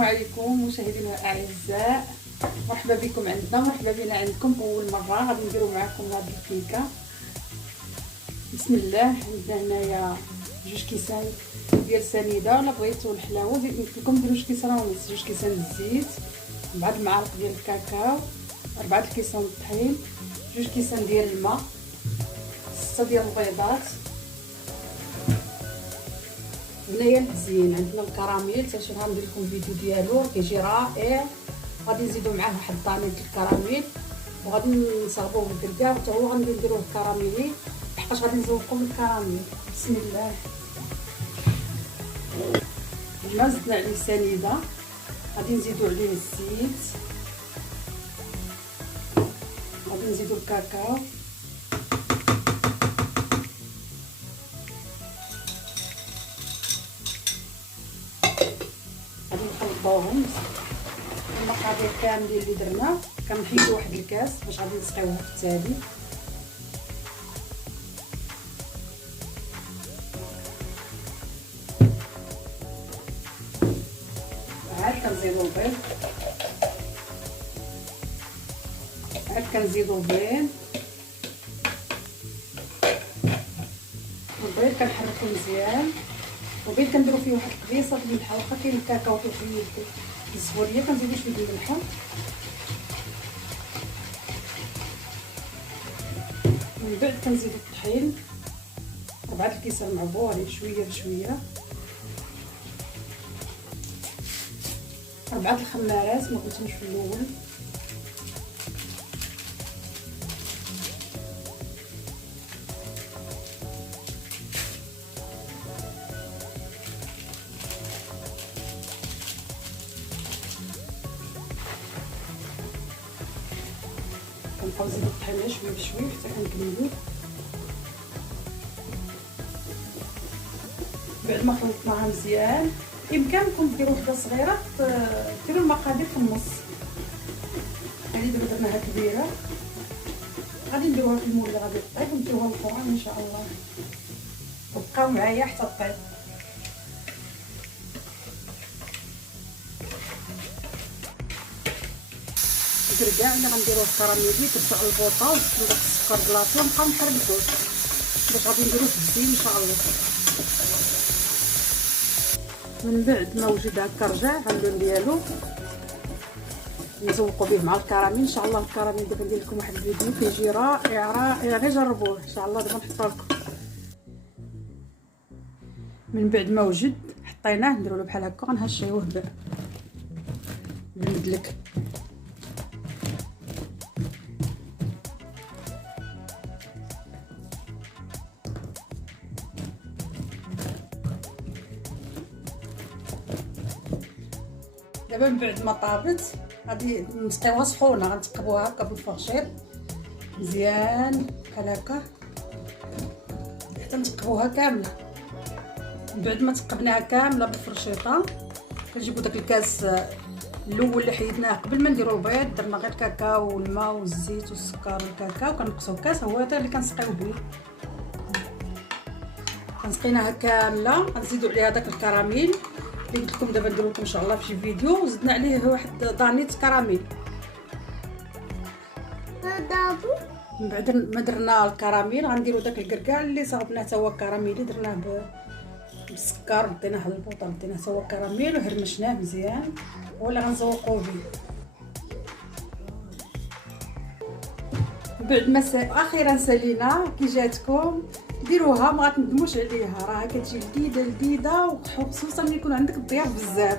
السلام عليكم مشاهدينا الاعزاء، مرحبا بكم عندنا، مرحبا بنا عندكم. اول مره غادي نديرو معكم هاد الكيكه. بسم الله. عندنا هنايا 2 كيسان ديال سنيده، ولا بغيتو الحلاوه قلت لكم ديروا 2 كيسان ونص. 2 كيسان الزيت، 4 المعالق ديال الكاكاو، 4 الكيسان الطحين، 2 كيسان ديال الماء، 6 ديال البيضات. هنايا التزيين عندنا الكراميل، حتى شي غندير لكم فيديو ديالو كيجي رائع. غادي نزيدو معاه واحد الطانيط الكراميل، وغادي نصاوبوه بالكركاع حتى هو غندير نديروه كراميلي، لحقاش غادي نزوقكم الكراميل. بسم الله. الماء زدنا عليه سنيده، غادي نزيدو عليه الزيت، غادي نزيدو الكاكاو، غادي نخلطوهم. المقادير كاملين اللي درنا كنحيدو واحد الكاس باش غادي نسقيوها في التالي. عاد كنزيدو البيض، عاد كنزيدو البيض كنحركو مزيان. البيض كنديرو فيه واحد القبيصه ديال الملح، واخا كاين الكاكاو فيه الزهوريه كنزيدو شويه ديال الملح. من بعد كنزيدو الطحين، 4 الكيسان معبورين شويه بشويه، 4 الخمارات ما قلتهمش في الاول، كنبقاو نزيدو الطحين شويه بشويه حتى كنكملو. بعد ما خلطناها مزيان بامكانكم ديروا وحده صغيره، ديروا المقادير في النص. هذه دابا درناها كبيره، غادي نديروها في المول اللي غادي طيب ونديروها للفران ان شاء الله. وبقاو معايا حتى طيب. الكركاع اللي غنديروه الكراميلي كنتو على البوطه ونحطو داك السكر كلاصي ونبقاو نحركوه باش غادي نديروه في الزين ان شاء الله. من بعد ما وجد هكا رجع اللون ديالو نزوقو به مع الكراميل ان شاء الله. الكراميل دابا ندير لكم واحد الفيديو كيجي رائع رائع، غير جربوه ان شاء الله. دابا نحطو لكم. من بعد ما وجد حطيناه نديرو له بحال هكا، غنهشيوه بالمدلك. دابا من بعد ما طابت غادي نسقيوها سخونه، غنتقبوها هكا بالفرشيط مزيان بحال هكا حتى نتقبوها كامله. من بعد ما تقبناها كامله بالفرشيطه كنجيبو داك الكاس الاول اللي حيدناه قبل ما نديرو البيض، درنا غير الكاكاو والماء والزيت والسكر والكاكاو، كنقصو الكاس هو هذا اللي كنسقيو به. كنسقيناها كامله، غنزيدو عليها داك الكراميل اللي قلت لكم دابا نديرو لكم ان شاء الله في شي فيديو. وزدنا عليه واحد طانيط كراميل. من بعد ما درنا الكراميل غنديرو داك الكركاع اللي صاوبناه حتى هو كراميلي، درناه بالسكر، ديناه للبوطه، ديناه حتى هو كراميل وهرمشناه مزيان، هو اللي غنزوقو به. بعد ما اخيرا سالينا كي جاتكم ديروها، ما غتندموش عليها، راها كتجي لذيذه وخصوصا ملي يكون عندك الضياف بزاف.